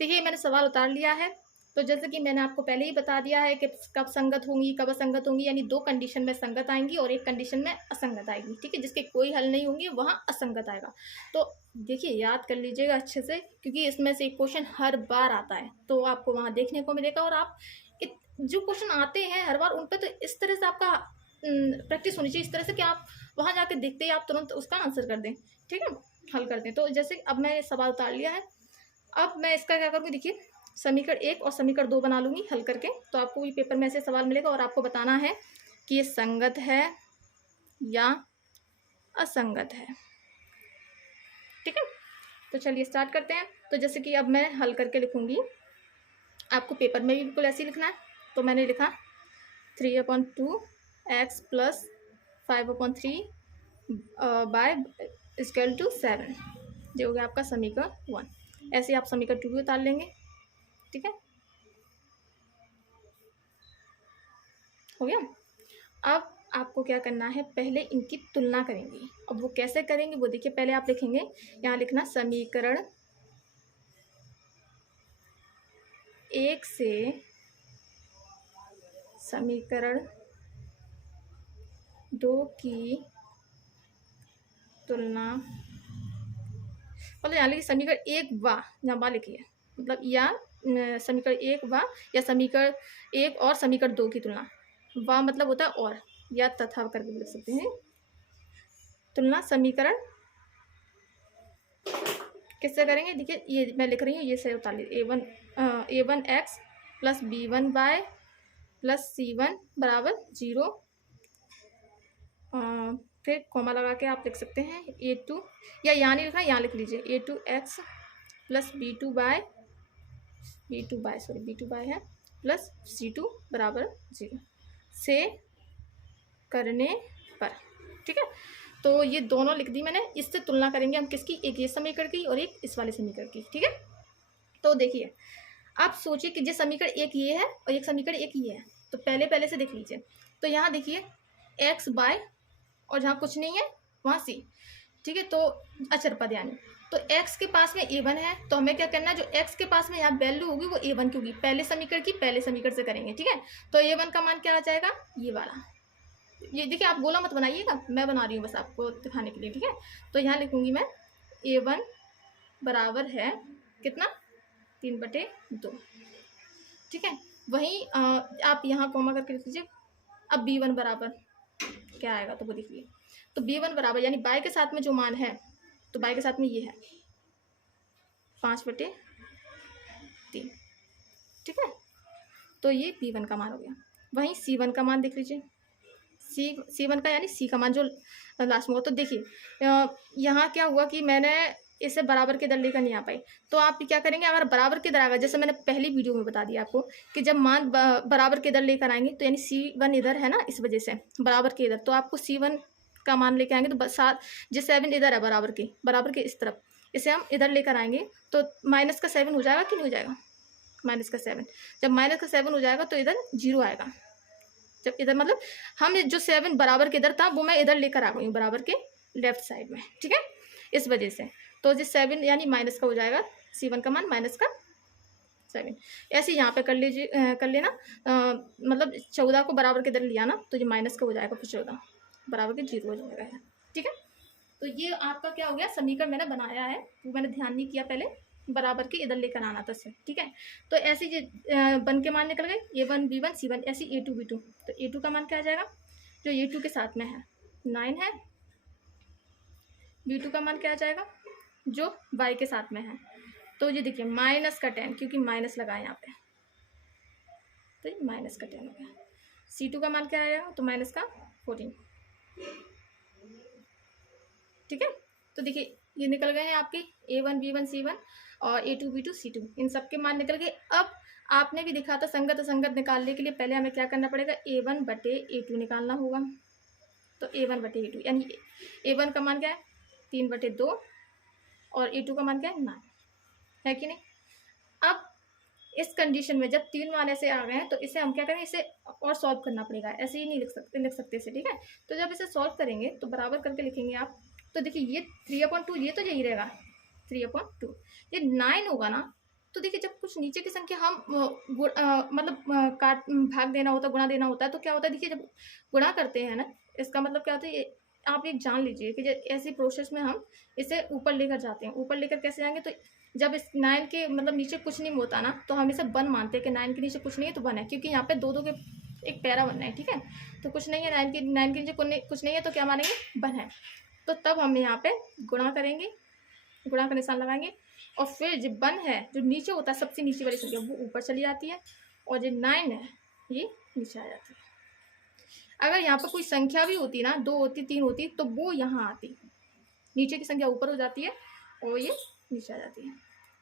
देखिए मैंने सवाल उतार लिया है। तो जैसे कि मैंने आपको पहले ही बता दिया है कि कब संगत होंगी, कब असंगत होंगी, यानी 2 कंडीशन में संगत आएँगी और 1 कंडीशन में असंगत आएगी, ठीक है? जिसके कोई हल नहीं होंगे वहाँ असंगत आएगा। तो देखिए याद कर लीजिएगा अच्छे से, क्योंकि इसमें से एक क्वेश्चन हर बार आता है, तो आपको वहाँ देखने को मिलेगा। और आप जो क्वेश्चन आते हैं हर बार, उन पे तो इस तरह से आपका प्रैक्टिस होनी चाहिए, इस तरह से कि आप वहाँ जाके देखते ही आप तुरंत उसका आंसर कर दें, ठीक है? हल कर दें। तो जैसे अब मैंने सवाल उतार लिया है, अब मैं इसका क्या करूँगी, देखिए समीकरण 1 और समीकरण 2 बना लूँगी हल करके। तो आपको भी पेपर में ऐसे सवाल मिलेगा और आपको बताना है कि ये संगत है या असंगत है, ठीक है? तो चलिए स्टार्ट करते हैं। तो जैसे कि अब मैं हल करके लिखूँगी, आपको पेपर में भी बिल्कुल ऐसे ही लिखना है। तो मैंने लिखा 3/2 x + 5/3 बाय = 7, ये हो गया आपका समीकरण 1। ऐसे आप समीकरण 2 भी उतार लेंगे, ठीक है? हो गया। अब आपको क्या करना है, पहले इनकी तुलना करेंगे। अब वो कैसे करेंगे वो देखिए, पहले आप लिखेंगे, यहाँ लिखना समीकरण 1 से समीकरण 2 की तुलना, मतलब यहाँ लिखिए समीकरण 1 व, यहाँ व लिखिए, मतलब या समीकरण 1 व या समीकरण 1 और समीकरण 2 की तुलना। व मतलब होता है और, या तथा करके लिख सकते हैं। तुलना समीकरण किससे करेंगे, देखिए ये मैं लिख रही हूँ, ये से उतार लीजिए। a1x + b1y + c1 = 0, फिर कॉमा लगा के आप लिख सकते हैं a2, या यहाँ नहीं लिखना, यहाँ लिख लीजिए a2x + b2y है प्लस c2 = 0 से करने पर, ठीक है? तो ये दोनों लिख दी मैंने। इससे तुलना करेंगे हम किसकी, एक ये समीकरण की और एक इस वाले समीकरण की, ठीक है? तो देखिए आप सोचिए कि जो समीकरण एक ये है और एक समीकरण एक ये है, तो पहले से देख लीजिए। तो यहाँ देखिए x बाय, और जहाँ कुछ नहीं है वहाँ c, ठीक है? तो अचर पद यानी, तो x के पास में a1 है, तो हमें क्या करना है, जो x के पास में यहाँ वैल्यू होगी वो a1 की होगी। पहले समीकरण से करेंगे, ठीक है? तो a1 का मान क्या आ जाएगा, ये वाला। ये देखिए आप गोला मत बनाइएगा, मैं बना रही हूँ बस आपको दिखाने के लिए, ठीक है? तो यहाँ लिखूंगी मैं a1 बराबर है कितना, 3/2, ठीक है? वहीं आप यहाँ कॉमा करके लिख लीजिए। अब b1 बराबर क्या आएगा तो वो देखिए, तो b1 बराबर यानी y के साथ में जो मान है, तो y के साथ में ये है 5/3, ठीक है? तो ये b1 का मान हो गया। वहीं c1 का मान देख लीजिए, c1 का यानी c का मान जो लास्ट में होगा। तो देखिए यहाँ क्या हुआ कि मैंने इसे बराबर के इधर लेकर नहीं आ पाई, तो आप क्या करेंगे, अगर बराबर के इधर आएगा, जैसे मैंने पहली वीडियो में बता दिया आपको कि जब मान बराबर के इधर लेकर आएंगे, तो यानी c1 इधर है ना, इस वजह से बराबर के इधर, तो आपको c1 का मान लेके आएंगे, तो साथ जो 7 इधर है बराबर के इस तरफ, इसे हम इधर लेकर आएंगे, तो -7 हो जाएगा कि नहीं हो जाएगा, -7। जब -7 हो जाएगा तो इधर 0 आएगा। जब इधर मतलब हम जो 7 बराबर के इधर था वो मैं इधर लेकर आ गई हूँ बराबर के लेफ्ट साइड में, ठीक है? इस वजह से तो जो 7 यानी माइनस का हो जाएगा, c1 का मान -7। ऐसे यहाँ पे कर लीजिए, कर लेना, मतलब 14 को बराबर के इधर लिया ना, तो ये माइनस का हो जाएगा, फिर 14 बराबर के 0 हो जाएगा, ठीक है? तो ये आपका क्या हो गया, समीकरण मैंने बनाया है, वो मैंने ध्यान नहीं किया, पहले बराबर के इधर लेकर आना था सिर्फ, ठीक है? तो ऐसे ये बन के मान निकल गए, a1 b1 c1, ऐसे a2 b2। तो a2 का मान क्या आ जाएगा, जो a2 के साथ में है 9 है, b2 का मान क्या आ जाएगा, जो y के साथ में है, तो ये देखिए -10, क्योंकि माइनस लगा है यहाँ पे, तो ये -10 हो गया। c2 का मान क्या आएगा, तो -14, ठीक है? तो देखिए ये निकल गए हैं आपके a1 b1 c1 और a2 b2 c2, इन सब के मान निकल गए। अब आपने भी दिखा था संगत असंगत निकालने के लिए पहले हमें क्या करना पड़ेगा, a1/a2 निकालना होगा। तो a1/a2 यानी a1 का मान क्या है, 3/2, और a2 का मान क्या है, 9 है कि नहीं? अब इस कंडीशन में जब 3 मान ऐसे आ गए हैं, तो इसे हम क्या करें, इसे और सॉल्व करना पड़ेगा, ऐसे ही नहीं लिख सकते इसे, ठीक है? तो जब इसे सॉल्व करेंगे तो बराबर करके लिखेंगे आप। तो देखिए ये 3/2, ये तो यही रहेगा 3/2, ये 9 होगा ना, तो देखिए जब कुछ नीचे की संख्या हम मतलब काट भाग देना होता है, गुणा देना होता है, तो क्या होता है देखिए जब गुणा करते हैं ना, इसका मतलब क्या होता है, ये आप एक जान लीजिए कि ऐसी प्रोसेस में हम इसे ऊपर लेकर जाते हैं। ऊपर लेकर कैसे जाएंगे, तो जब इस 9 के मतलब नीचे कुछ नहीं होता ना, तो हम इसे 1 मानते हैं कि 9 के नीचे कुछ नहीं है तो 1 है, क्योंकि यहाँ पे दो दो के एक पैरा बनना है, ठीक है। तो कुछ नहीं है, 9 के नीचे कुछ नहीं है, तो क्या मानेंगे, 1 है। तो तब हम यहाँ पे गुणा करेंगे, गुणा का निशान लगाएंगे, और फिर जो 1 है जो नीचे होता है सबसे नीचे वाली संख्या वो ऊपर चली जाती है, और जो 9 है ये नीचे आ जाती है। अगर यहाँ पर कोई संख्या भी होती ना, 2 होती, 3 होती, तो वो यहाँ आती, नीचे की संख्या ऊपर हो जाती है और ये नीचे आ जाती है।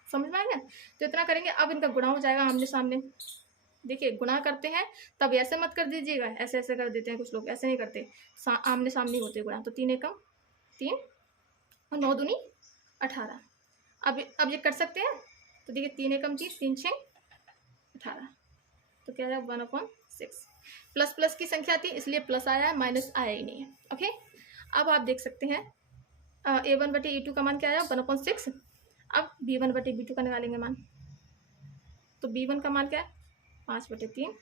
समझ में आ गया। तो इतना करेंगे, अब इनका गुणा हो जाएगा आमने सामने। देखिए गुणा करते हैं तब ऐसे मत कर दीजिएगा, ऐसे ऐसे कर देते हैं कुछ लोग, ऐसे नहीं करते, आमने सामने होते गुणा। तो 3 एकम 3 और 9 दूनी 18। अब ये कर सकते हैं, तो देखिए 3 एकम 3, 3 6 18, तो क्या है 1/6। प्लस प्लस की संख्या थी इसलिए प्लस आया है, माइनस आया ही नहीं है। ओके, अब आप देख सकते हैं a1/a2 का मान क्या आया 1/6। अब b1/b2 का निकालेंगे मान, तो b1 का मान क्या है 5/3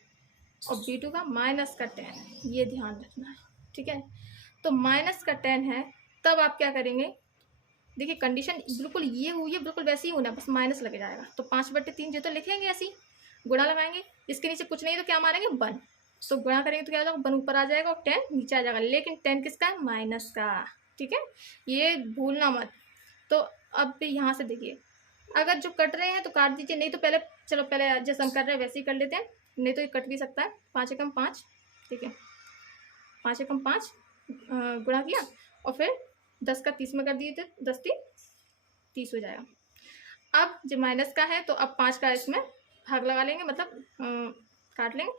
और b2 का -10, ये ध्यान रखना है, ठीक है। तो -10 है, तब आप क्या करेंगे, देखिए कंडीशन बिल्कुल ये हुई है, बिल्कुल वैसे ही होना, बस माइनस लगे जाएगा। तो 5/3 जो तो लिखेंगे ऐसे ही, गुणा लगाएंगे, इसके नीचे कुछ नहीं तो क्या मारेंगे 1, तो गुणा करेंगे तो क्या हो जाएगा 1 ऊपर आ जाएगा और 10 नीचे आ जाएगा, लेकिन 10 किसका है, माइनस का, ठीक है, ये भूलना मत। तो अब यहाँ से देखिए, अगर जो कट रहे हैं तो काट दीजिए, नहीं तो पहले चलो पहले जैसे हम कर रहे हैं वैसे ही कर लेते हैं, नहीं तो ये कट भी सकता है। 5 एकम 5, ठीक है, 5 एकम 5 गुणा किया और फिर 10 का 30 में कर दिए थे, 10 3 30 हो जाएगा। अब जो माइनस का है तो अब 5 का इसमें भाग लगा लेंगे, मतलब काट लेंगे,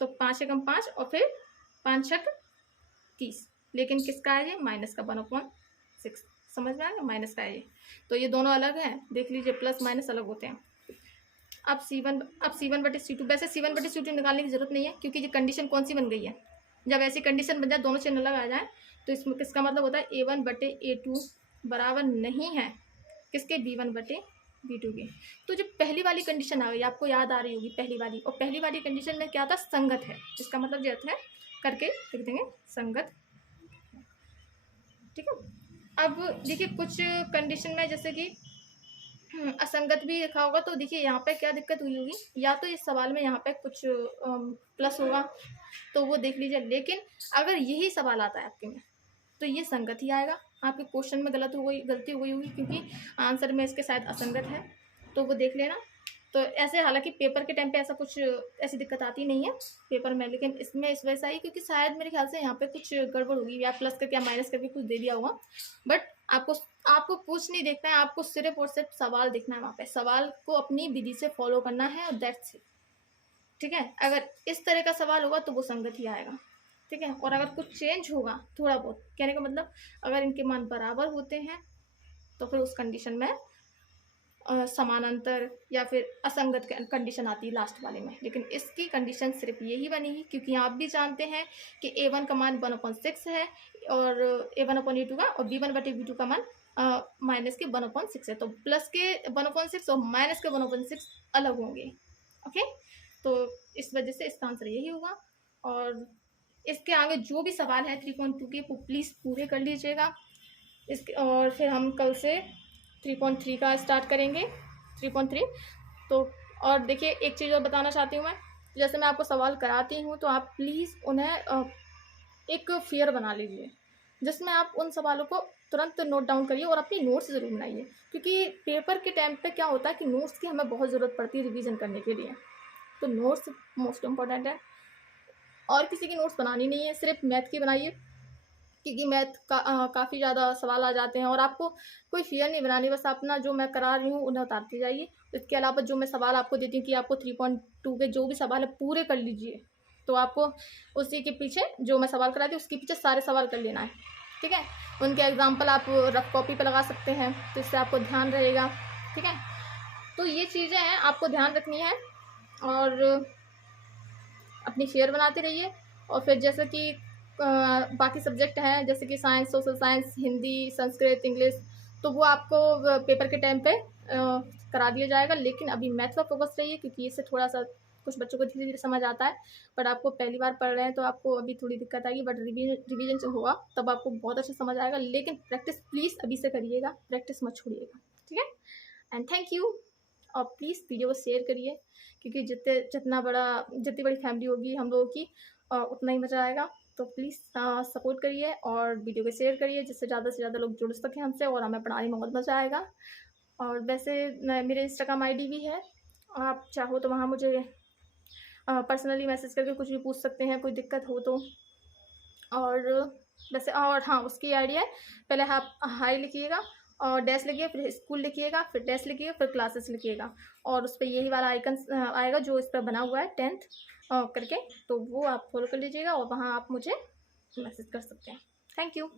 तो 5 एकम 5 और फिर 5 छक 30, लेकिन किसका है ये, माइनस का 1/6। समझ में आ गया, माइनस का है ये, तो ये दोनों अलग हैं, देख लीजिए प्लस माइनस अलग होते हैं। अब C1/C2, वैसे C1/C2 निकालने की जरूरत नहीं है, क्योंकि ये कंडीशन कौन सी बन गई है, जब ऐसी कंडीशन बन जाए दोनों चिन्ह अलग आ जाए तो इसमें किसका मतलब होता है A1/A2 बराबर नहीं है किसके, B1/B2 के। तो जो पहली वाली कंडीशन आ गई, आपको याद आ रही होगी पहली वाली, और पहली वाली कंडीशन में क्या था, संगत है, इसका मतलब ये अर्थ है करके लिख देंगे संगत, ठीक है। अब देखिए कुछ कंडीशन में जैसे कि असंगत भी लिखा होगा, तो देखिए यहाँ पे क्या दिक्कत हुई होगी, या तो इस सवाल में यहाँ पे कुछ प्लस होगा तो वो देख लीजिए, लेकिन अगर यही सवाल आता है आपके में तो ये संगत ही आएगा। आपके क्वेश्चन में गलती हो गई होगी, क्योंकि आंसर में इसके शायद असंगत है, तो वो देख लेना। तो ऐसे हालांकि पेपर के टाइम पे ऐसा कुछ ऐसी दिक्कत आती नहीं है पेपर में, लेकिन इसमें इस वजह से आई क्योंकि शायद मेरे ख्याल से यहाँ पे कुछ गड़बड़ होगी, या प्लस करके या माइनस करके कुछ दे दिया होगा। बट आपको कुछ नहीं देखना है, आपको सिर्फ और सिर्फ सवाल देखना है, वहाँ पे सवाल को अपनी विधि से फॉलो करना है और दैट्स इट, ठीक है। अगर इस तरह का सवाल होगा तो वो संगत ही आएगा, ठीक है। और अगर कुछ चेंज होगा थोड़ा बहुत, कहने का मतलब अगर इनके मान बराबर होते हैं तो फिर उस कंडीशन में समानांतर या फिर असंगत कंडीशन आती है लास्ट वाले में, लेकिन इसकी कंडीशन सिर्फ यही बनेगी, क्योंकि आप भी जानते हैं कि A1 का मान 1/6 है और A1/A2 का, और B1/B2 का मान माइनस के 1/6 है, तो प्लस के 1/6 और माइनस के 1/6 अलग होंगे। ओके, तो इस वजह से इसका आंसर यही होगा। और इसके आगे जो भी सवाल है 3.2 के वो प्लीज़ पूरे कर लीजिएगा इसके, और फिर हम कल से 3.3 का स्टार्ट करेंगे, 3.3। तो और देखिए एक चीज़ और बताना चाहती हूँ मैं, जैसे मैं आपको सवाल कराती हूँ तो आप प्लीज़ उन्हें एक फेयर बना लीजिए, जिसमें आप उन सवालों को तुरंत नोट डाउन करिए और अपनी नोट्स ज़रूर बनाइए, क्योंकि पेपर के टाइम पे क्या होता है कि नोट्स की हमें बहुत ज़रूरत पड़ती है रिवीजन करने के लिए, तो नोट्स मोस्ट इम्पॉर्टेंट है। और किसी की नोट्स बनानी नहीं है, सिर्फ मैथ की बनाइए, क्योंकि मैथ का काफ़ी ज़्यादा सवाल आ जाते हैं, और आपको कोई फियर नहीं बनानी, बस अपना जो मैं करा रही हूँ उन्हें उतारती जाइए। इसके अलावा जो मैं सवाल आपको देती हूँ कि आपको 3.2 के जो भी सवाल है पूरे कर लीजिए, तो आपको उसी के पीछे जो मैं सवाल कराती हूँ उसके पीछे सारे सवाल कर लेना है, ठीक है। उनके एग्जाम्पल आप रफ कॉपी पर लगा सकते हैं, तो इससे आपको ध्यान रहेगा, ठीक है। तो ये चीज़ें हैं आपको ध्यान रखनी है, और अपनी फेयर बनाते रहिए। और फिर जैसे कि बाकी सब्जेक्ट हैं जैसे कि science, social science, Hindi, Sanskrit, English, तो वो आपको पेपर के टाइम पे करा दिया जाएगा, लेकिन अभी मैथ पर फोकस रहिए क्योंकि इससे थोड़ा सा कुछ बच्चों को धीरे धीरे समझ आता है। बट आपको पहली बार पढ़ रहे हैं तो आपको अभी थोड़ी दिक्कत आएगी, बट रिवीजन से होगा तब आपको बहुत अच्छा समझ आएगा। लेकिन प्रैक्टिस प्लीज़ अभी से करिएगा, प्रैक्टिस मत छोड़िएगा, ठीक है। And thank you. और प्लीज़ वीडियो को शेयर करिए क्योंकि जितनी बड़ी फैमिली होगी हम लोगों की उतना ही मज़ा आएगा। तो प्लीज़ सपोर्ट करिए और वीडियो को शेयर करिए जिससे ज़्यादा से ज़्यादा लोग जुड़ सकें हमसे और हमें पढ़ाने में बहुत मज़ा आएगा। और वैसे मेरे इंस्टाग्राम आईडी भी है, आप चाहो तो वहाँ मुझे पर्सनली मैसेज करके कुछ भी पूछ सकते हैं, कोई दिक्कत हो तो। और वैसे और हाँ, उसकी आईडी है, पहले आप हाई लिखिएगा और डैश लिखिए, फिर स्कूल लिखिएगा, फिर डैश लिखिएगा, फिर क्लासेस लिखिएगा और उस पर यही वाला आइकन आएगा जो इस पर बना हुआ है 10th करके, तो वो आप फॉलो कर लीजिएगा और वहाँ आप मुझे मैसेज कर सकते हैं। Thank you.